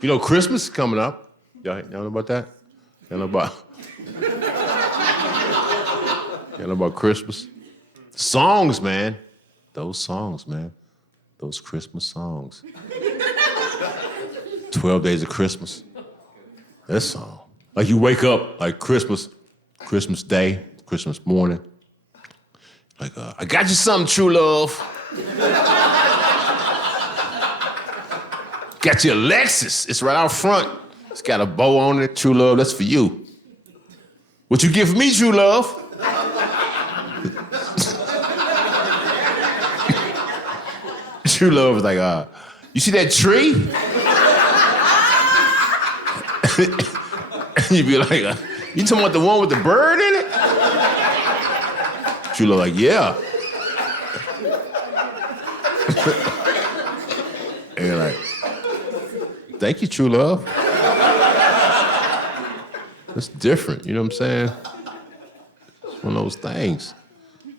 You know, Christmas is coming up. Y'all know about that? Y'all know about... Y'all know about Christmas? Songs, man. Those songs, man. Those Christmas songs. 12 Days of Christmas. That song. Like you wake up, like Christmas Day, Christmas morning. Like, I got you something, true love. Got you a Lexus. It's right out front. It's got a bow on it. True love, that's for you. What you give me, true love? True love is like, you see that tree? You'd be like, you talking about the one with the bird in it? True love like, yeah. And you're like, thank you, true love. It's different, you know what I'm saying? It's one of those things.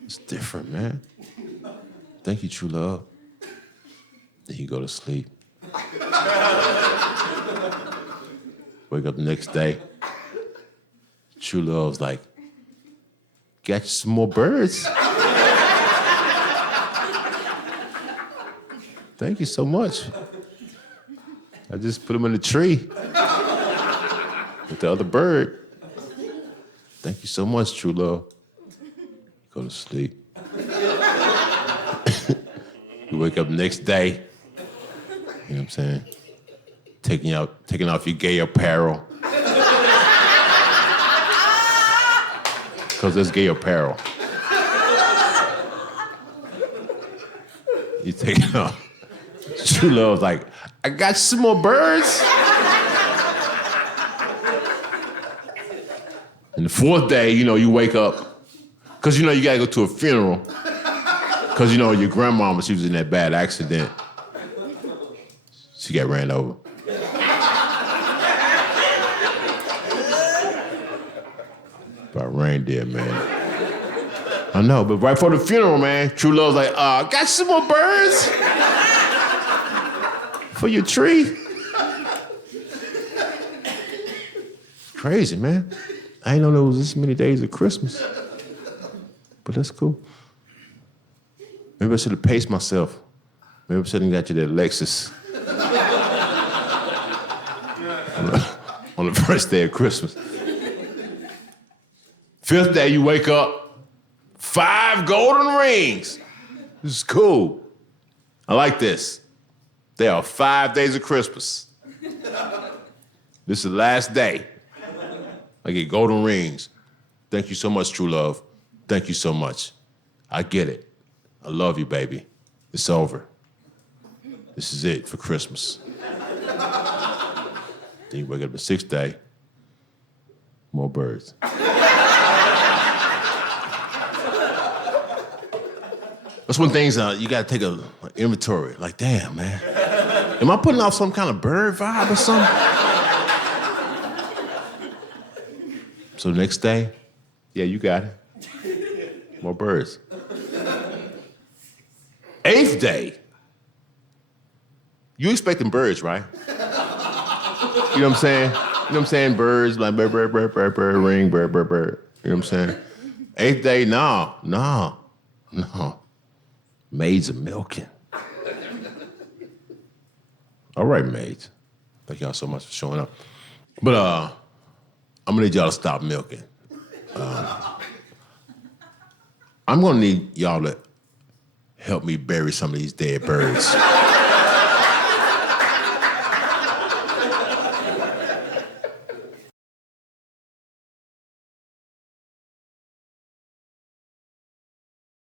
It's different, man. Thank you, true love. Then you go to sleep. Wake up the next day. True love's like, got you some more birds. Thank you so much. I just put them in the tree with the other bird. Thank you so much, true love. Go to sleep. You wake up the next day. You know what I'm saying? Taking off your gay apparel. Because there's gay apparel. You take it off. True love's like, I got you some more birds. And the fourth day, you know, you wake up. Because, you know, you got to go to a funeral. Because, you know, your grandmama, she was in that bad accident. She got ran over. By a reindeer, man. I know, but right before the funeral, man, true love's like, got some more birds for your tree. Crazy, man. I ain't know there was this many days of Christmas. But that's cool. Maybe I should have paced myself. Maybe I should have got you that Lexus. On the first day of Christmas. Fifth day, you wake up, 5 golden rings. This is cool. I like this. There are 5 days of Christmas. This is the last day. I get golden rings. Thank you so much, true love. Thank you so much. I get it. I love you, baby. It's over. This is it for Christmas. Then you wake up the 6th day, more birds. That's one thing you gotta take an inventory. Like, damn, man. Am I putting off some kind of bird vibe or something? So the next day, yeah, you got it. More birds. 8th day, you expecting birds, right? You know what I'm saying? You know what I'm saying? Birds, like bird, bird, bird, bird, bird, ring, bird, bird, bird. You know what I'm saying? 8th day, no. Maids are milking. All right, maids. Thank y'all so much for showing up. But I'm gonna need y'all to stop milking. I'm gonna need y'all to help me bury some of these dead birds.